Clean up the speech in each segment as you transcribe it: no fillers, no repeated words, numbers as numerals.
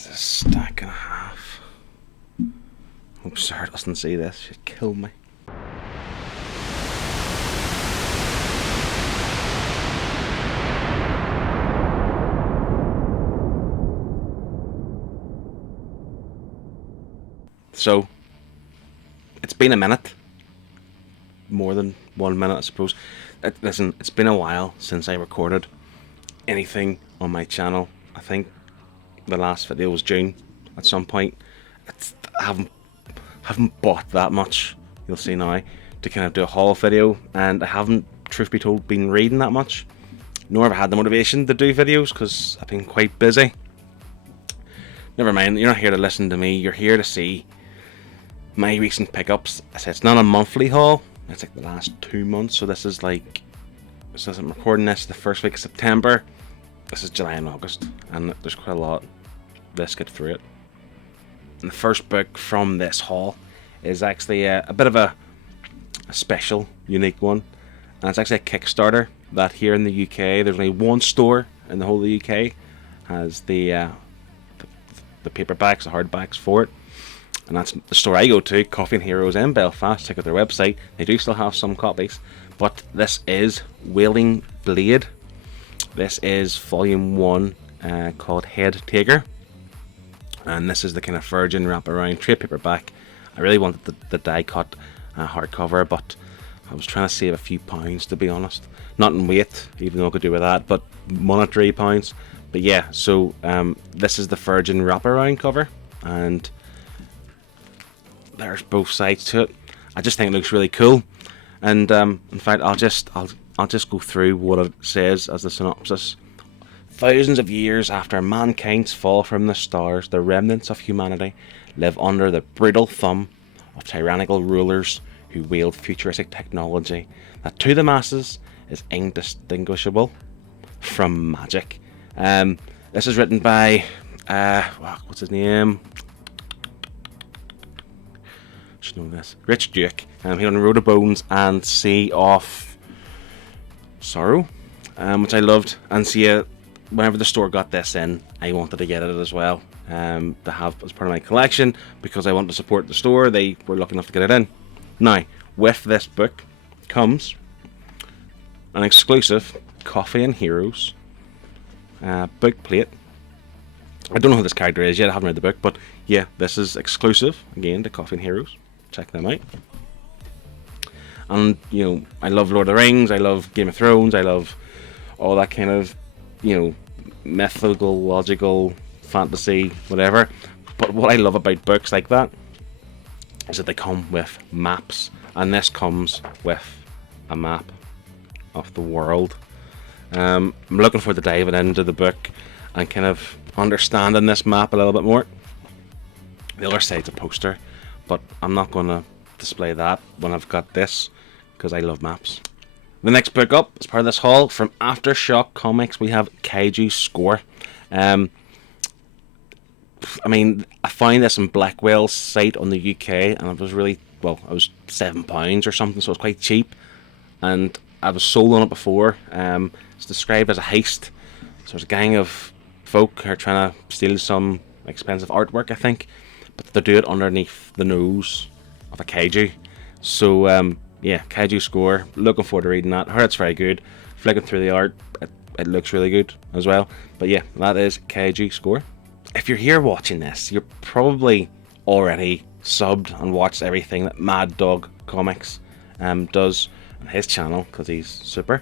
is a stack and a half. Hope Sarah doesn't see this. She'd kill me. So, it's been a minute. More than 1 minute, I suppose. Listen, it's been a while since I recorded anything on my channel. I think the last video was Dune at some point. I haven't bought that much, you'll see now, to kind of do a haul video, and I haven't, truth be told, been reading that much, nor have I had the motivation to do videos because I've been quite busy. Never mind, you're not here to listen to me, you're here to see my recent pickups. I said it's not a monthly haul, it's like the last 2 months, so this is like, so I'm recording this the first week of September, this is July and August, and there's quite a lot. Let's get through it. And the first book from this haul is actually a bit of a special, unique one, and it's actually a Kickstarter that here in the UK, there's only one store in the whole of the UK has the paperbacks, the hardbacks for it. And that's the store I go to, Coffin Heroes in Belfast. Check out their website. They do still have some copies. But this is Wailing Blade. This is volume 1 called Head Tigger. And this is the kind of virgin wraparound trade paperback. I really wanted the die cut hardcover, but I was trying to save a few pounds, to be honest. Not in weight, even though I could do with that, but monetary pounds. But yeah, so this is the virgin wraparound cover. And there's both sides to it. I just think it looks really cool, and in fact I'll just go through what it says as the synopsis. Thousands of years after mankind's fall from the stars, the remnants of humanity live under the brutal thumb of tyrannical rulers who wield futuristic technology that to the masses is indistinguishable from magic. This is written by what's his name? Should know this. Rich Duke. He on Road of Bones and Sea of Sorrow, which I loved. And see, whenever the store got this in, I wanted to get it as well, to have as part of my collection, because I wanted to support the store. They were lucky enough to get it in. Now, with this book comes an exclusive Coffin Heroes book plate. I don't know who this character is yet, I haven't read the book, but yeah, this is exclusive, again, to Coffin Heroes. Check them out. And, you know, I love Lord of the Rings, I love Game of Thrones, I love all that kind of, you know, mythical, logical, fantasy, whatever. But what I love about books like that is that they come with maps. And this comes with a map of the world. I'm looking forward to diving into the book and kind of understanding this map a little bit more. The other side's a poster, but I'm not going to display that when I've got this, because I love maps. The next book up, as part of this haul, from Aftershock Comics, we have Kaiju Score. I mean, I found this on Blackwell's site on the UK, and it was really, well, it was £7 or something, so it was quite cheap. And I was sold on it before. It's described as a heist. So there's a gang of folk who are trying to steal some expensive artwork, I think, but they do it underneath the nose of a kaiju. So yeah, Kaiju Score, looking forward to reading that. I heard it's very good. Flicking through the art, it looks really good as well. But yeah, that is Kaiju Score. If you're here watching this, you're probably already subbed and watched everything that Mad Dog Comics does on his channel, because he's super.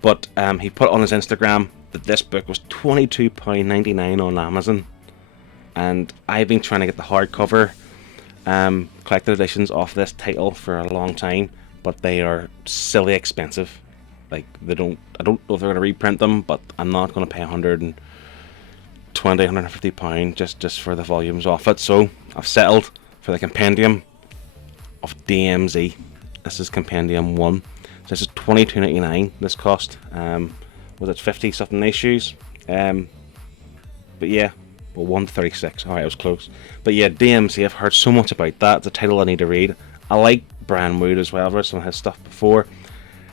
But he put on his Instagram that this book was £22.99 on Amazon, and I've been trying to get the hardcover collected editions off this title for a long time, but they are silly expensive. Like, I don't know if they're going to reprint them, but I'm not going to pay £150 just for the volumes off it. So I've settled for the compendium of DMZ. This is compendium 1. So this is £22.99 this cost. Was it 50 something issues? But yeah, well, 136. Alright, I was close. But yeah, DMZ, I've heard so much about that. It's a title I need to read. I like Brian Wood as well. I've read some of his stuff before.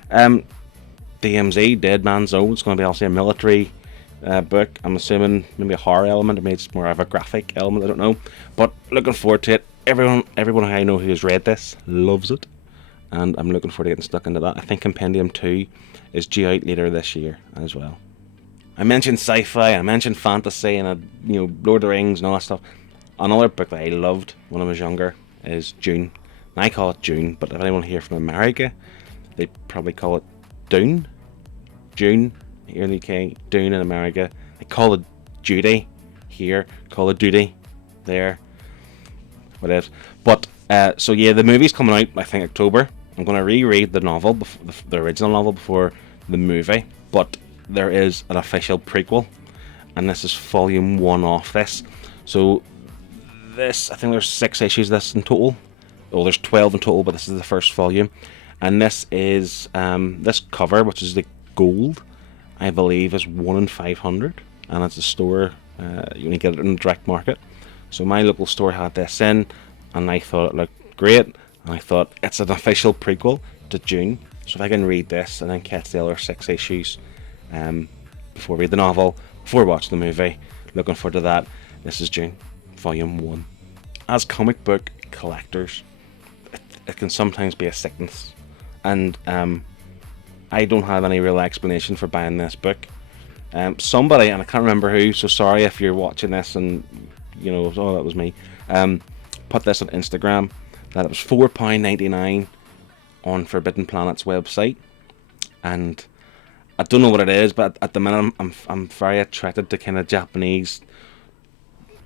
DMZ, Dead Man's Zone. It's going to be also a military book. I'm assuming maybe a horror element, or maybe it's more of a graphic element. I don't know, but looking forward to it. Everyone I know who has read this loves it, and I'm looking forward to getting stuck into that. I think Compendium 2 is due out later this year as well. I mentioned sci-fi, I mentioned fantasy, and Lord of the Rings and all that stuff. Another book that I loved when I was younger is Dune. And I call it Dune, but if anyone here from America, they probably call it Dune. Dune here in the UK, Dune in America. They call it Judy here, call it Duty there. Whatever. But so yeah, the movie's coming out I think October. I'm going to reread the novel, the original novel, before the movie. But there is an official prequel, and this is volume 1 off this. So this, I think there's 6 issues of this in total. Oh, there's 12 in total, but this is the first volume. And this is this cover, which is the gold, I believe, is 1 in 500, and it's a store. You only get it in the direct market. So my local store had this in, and I thought it looked great, and I thought it's an official prequel to Dune. So if I can read this and then catch the other 6 issues before I read the novel, before watching the movie, looking forward to that. This is Dune, volume 1. As comic book collectors, it can sometimes be a sickness, and I don't have any real explanation for buying this book. Somebody, and I can't remember who, so sorry if you're watching this and oh, that was me, put this on Instagram, that it was £4.99 on Forbidden Planet's website, and I don't know what it is, but at the minute I'm very attracted to kind of Japanese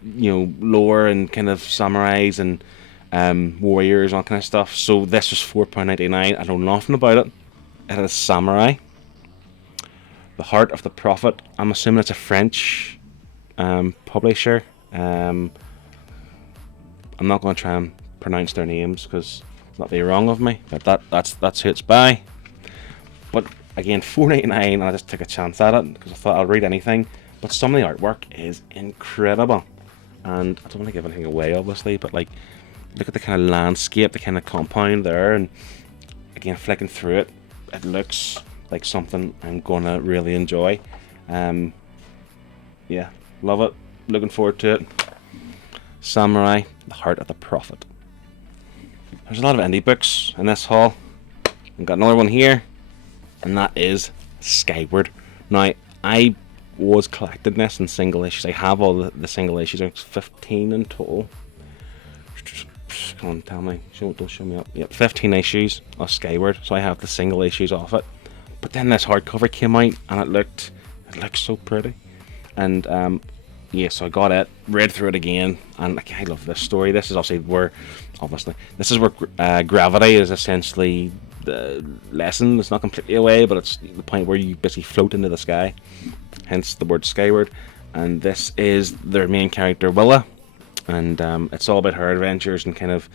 lore and kind of samurais and warriors and all kind of stuff. So this was £4.99. I know nothing about it. It is samurai. The Heart of the Prophet. I'm assuming it's a French publisher. I'm not going to try and pronounce their names because that'd be wrong of me. But that's who it's by. But again, £4.99, and I just took a chance at it because I thought I'll read anything. But some of the artwork is incredible, and I don't want to give anything away, obviously. But like, look at the kind of landscape, the kind of compound there, and again, flicking through it, it looks like something I'm gonna really enjoy. Yeah, love it. Looking forward to it. Samurai, The Heart of the Prophet. There's a lot of indie books in this haul. I've got another one here, and that is Skyward. Now, I was collecting this in single issues. I have all the single issues. There's 15 in total. Come on, tell me. Don't show me up. Yep, 15 issues of Skyward. So I have the single issues of it. But then this hardcover came out, and it looked so pretty. And yeah, so I got it, read through it again, and I love this story. This is where gravity is essentially the lesson. It's not completely away, but it's the point where you basically float into the sky. Hence the word Skyward. And this is their main character, Willa. And it's all about her adventures and kind of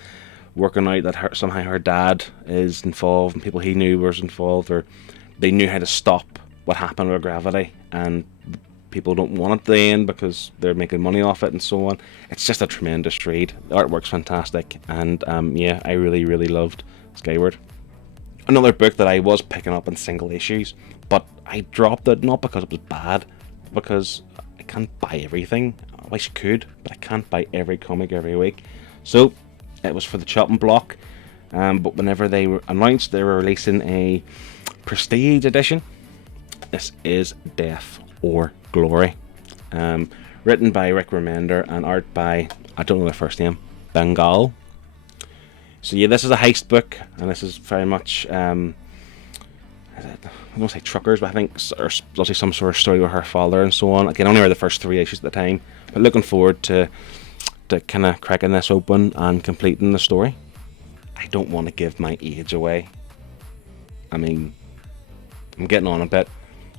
working out that somehow her dad is involved and people he knew was involved, or they knew how to stop what happened with gravity, and people don't want it to end because they're making money off it and so on. It's just a tremendous read. The artwork's fantastic, and yeah, I really, really loved Skyward. Another book that I was picking up in single issues, but I dropped it not because it was bad, because I can't buy everything. I wish I could, but I can't buy every comic every week. So it was for the chopping block, but whenever they announced they were releasing a prestige edition, this is Death or Glory, written by Rick Remender and art by, I don't know their first name, Bengal. So yeah, this is a heist book, and this is very much I don't say truckers, but I think there's obviously some sort of story with her father and so on. Again, I only read the first 3 issues at the time, but looking forward to kind of cracking this open and completing the story. I don't want to give my age away. I mean, I'm getting on a bit,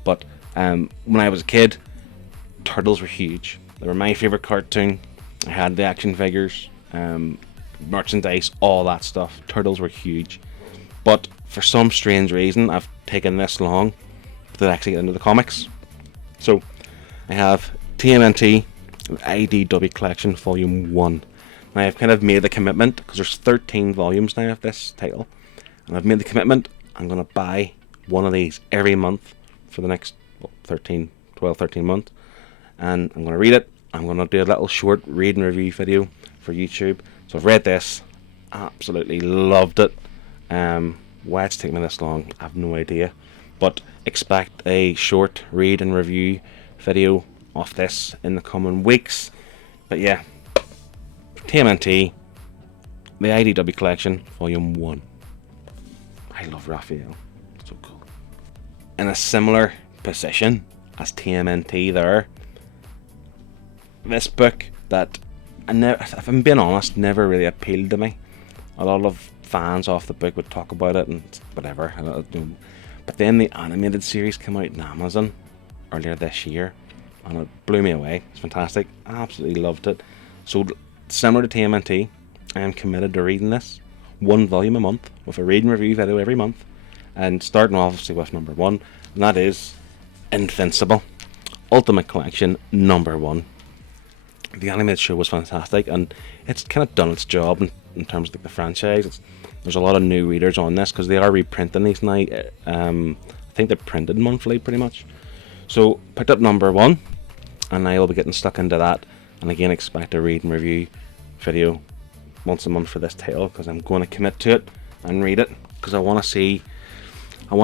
but when I was a kid, turtles were huge. They were my favourite cartoon. I had the action figures, merchandise, all that stuff. Turtles were huge. But for some strange reason, I've taken this long to actually get into the comics. So I have TMNT IDW Collection Volume 1. Now I've kind of made the commitment, because there's 13 volumes now of this title, and I've made the commitment I'm going to buy one of these every month for the next 13, 12, 13 months. And I'm going to read it. I'm going to do a little short read and review video for YouTube. So I've read this, absolutely loved it. Why it's taken me this long, I have no idea. But expect a short read and review video of this in the coming weeks. But yeah, TMNT, the IDW Collection, Volume 1. I love Raphael, so cool. In a similar position as TMNT there, this book that, if I'm being honest, never really appealed to me. A lot of fans of the book would talk about it and whatever. But then the animated series came out on Amazon earlier this year, and it blew me away. It's fantastic. I absolutely loved it. So similar to TMNT, I am committed to reading this 1 volume a month with a read and review video every month, and starting obviously with number 1, and that is Invincible Ultimate Collection number 1. The animated show was fantastic, and it's kind of done its job in terms of the franchise. There's a lot of new readers on this because they are reprinting these now. I think they're printed monthly pretty much. So picked up number 1, and I will be getting stuck into that, and again expect a read and review video once a month for this title, because I'm going to commit to it and read it, because I want to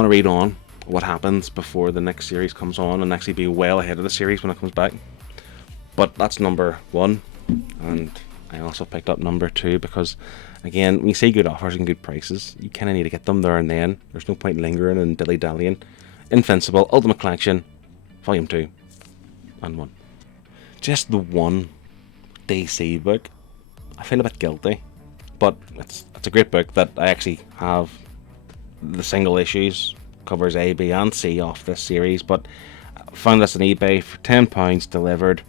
read on what happens before the next series comes on and actually be well ahead of the series when it comes back. But that's number 1, and I also picked up number 2 because, again, when you see good offers and good prices, you kind of need to get them there and then. There's no point lingering and dilly-dallying. Invincible Ultimate Collection, Volume 2 and 1. Just the one DC book. I feel a bit guilty, but it's a great book that I actually have the single issues, covers A, B and C off this series, but I found this on eBay for £10 delivered.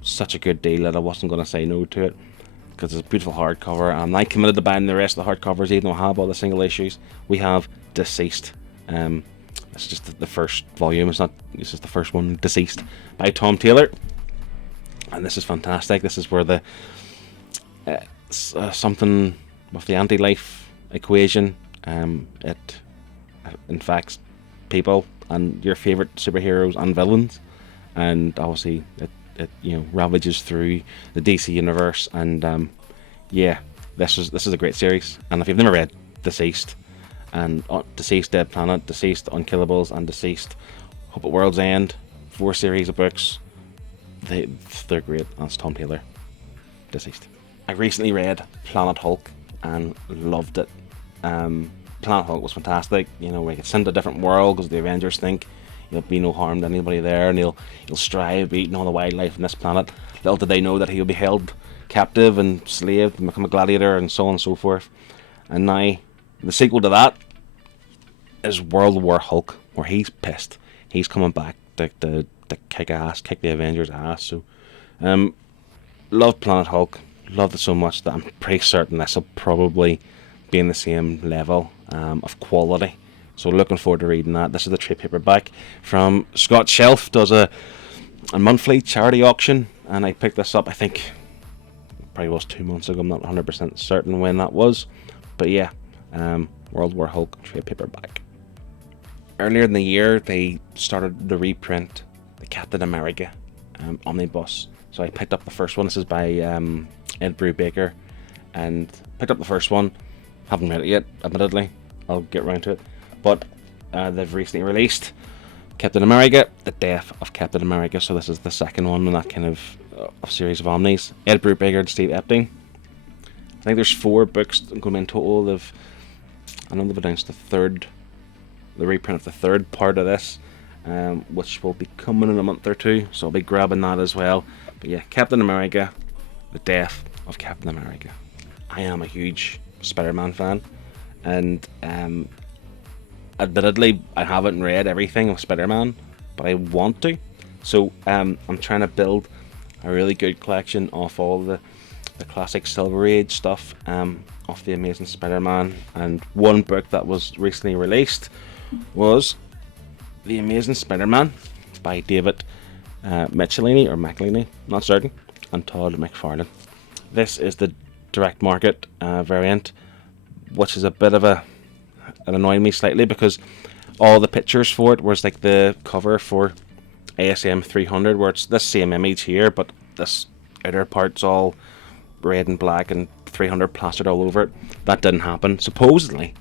Such a good deal that I wasn't going to say no to it, because it's a beautiful hardcover, and I committed to buying the rest of the hardcovers even though I have all the single issues. We have Deceased. It's just the first volume. It's just the first one, Deceased, by Tom Taylor, and this is fantastic. This is where the something with the anti-life equation, it infects people and your favorite superheroes and villains, and obviously it ravages through the DC universe, and yeah, this is a great series. And if you've never read Deceased, and Deceased, Dead Planet, Deceased, Unkillables, and Deceased, Hope at World's End, 4 series of books, they're great. That's Tom Taylor. Deceased. I recently read Planet Hulk and loved it. Planet Hulk was fantastic. Where he gets sent to a different world because the Avengers think he'll be no harm to anybody there, and he'll strive eating all the wildlife on this planet. Little did they know that he'll be held captive and slaved and become a gladiator and so on and so forth. And now the sequel to that is World War Hulk, where he's pissed. He's coming back to kick the Avengers' ass. So love Planet Hulk, loved it so much that I'm pretty certain this will probably be in the same level of quality. So looking forward to reading that. This is the trade paperback from Scott Shelf. Does a monthly charity auction, and I picked this up, I think it probably was 2 months ago. I'm not 100% certain when that was, but yeah, World War Hulk trade paperback. Earlier in the year they started to reprint the Captain America Omnibus, so I picked up the first one. This is by Ed Brubaker, and picked up the first one. Haven't read it yet, admittedly. I'll get around to it. But they've recently released Captain America, The Death of Captain America. So this is the second one in that kind of series of omnis. Ed Brubaker and Steve Epting. I think there's 4 books going in total. I know they've announced the reprint of the third part of this, which will be coming in a month or 2. So I'll be grabbing that as well. But yeah, Captain America, The Death of Captain America. I am a huge SpiderMan fan, and admittedly I haven't read everything of SpiderMan, but I want to. So I'm trying to build a really good collection of all the classic Silver Age stuff of the Amazing Spider-Man. And one book that was recently released was The Amazing Spider-Man by David McElhaney, not certain, and Todd McFarlane. This is the direct market variant, which is a bit of it annoyed me slightly, because all the pictures for it was like the cover for ASM 300, where it's this same image here, but this outer part's all red and black and 300 plastered all over it. That didn't happen, supposedly.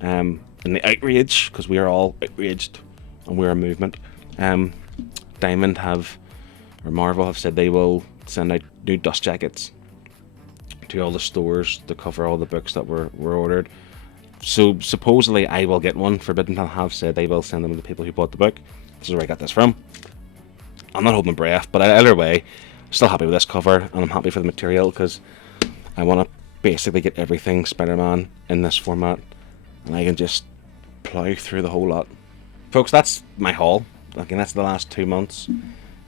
In the outrage, because we are all outraged and we're a movement. Diamond or Marvel have said they will send out new dust jackets to all the stores to cover all the books that were ordered. So supposedly I will get one. Forbidden have said they will send them to the people who bought the book. This is where I got this from. I'm not holding my breath, but either way, I'm still happy with this cover, and I'm happy for the material, because I want to basically get everything Spider-Man in this format, and I can just plow through the whole lot. Folks, that's my haul. Again, that's the last 2 months.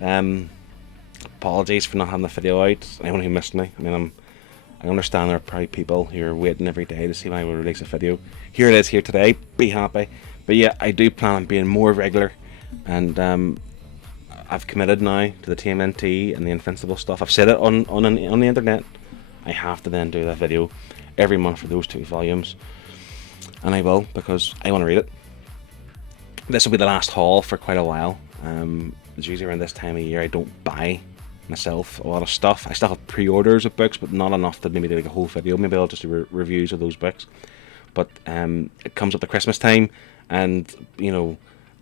Apologies for not having the video out. Anyone who missed me. I mean, I understand there are probably people who are waiting every day to see when I will release a video. Here it is, here today. Be happy. But yeah, I do plan on being more regular, and I've committed now to the TMNT and the Invincible stuff. I've said it on the internet. I have to then do that video every month for those 2 volumes, and I will, because I want to read it. This will be the last haul for quite a while. It's usually around this time of year I don't buy myself a lot of stuff. I still have pre-orders of books, but not enough to maybe do like a whole video. Maybe I'll just do reviews of those books. But it comes up to Christmas time, and you know,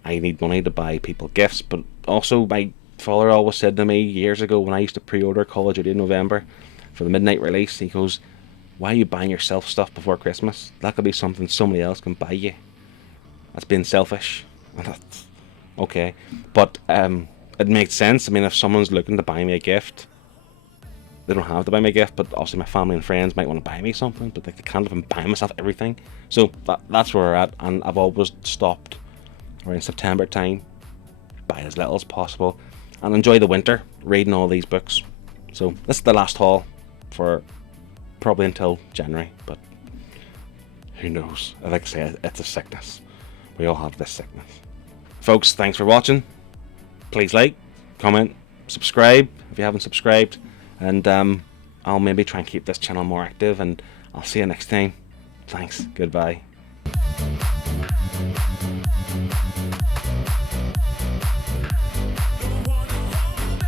I need money to buy people gifts. But also, my father always said to me years ago, when I used to pre-order Call of Duty in November for the midnight release, he goes, "Why are you buying yourself stuff before Christmas? That could be something somebody else can buy you. That's being selfish." Okay, but it makes sense. I mean, if someone's looking to buy me a gift, they don't have to buy me a gift, but also my family and friends might want to buy me something, but they can't even buy myself everything. So that's where we're at, and I've always stopped around September time, buy as little as possible, and enjoy the winter reading all these books. So this is the last haul for probably until January, but who knows? Like I say, it's a sickness. We all have this sickness. Folks, thanks for watching. Please like, comment, subscribe if you haven't subscribed, and I'll maybe try and keep this channel more active, and I'll see you next time. Thanks, goodbye.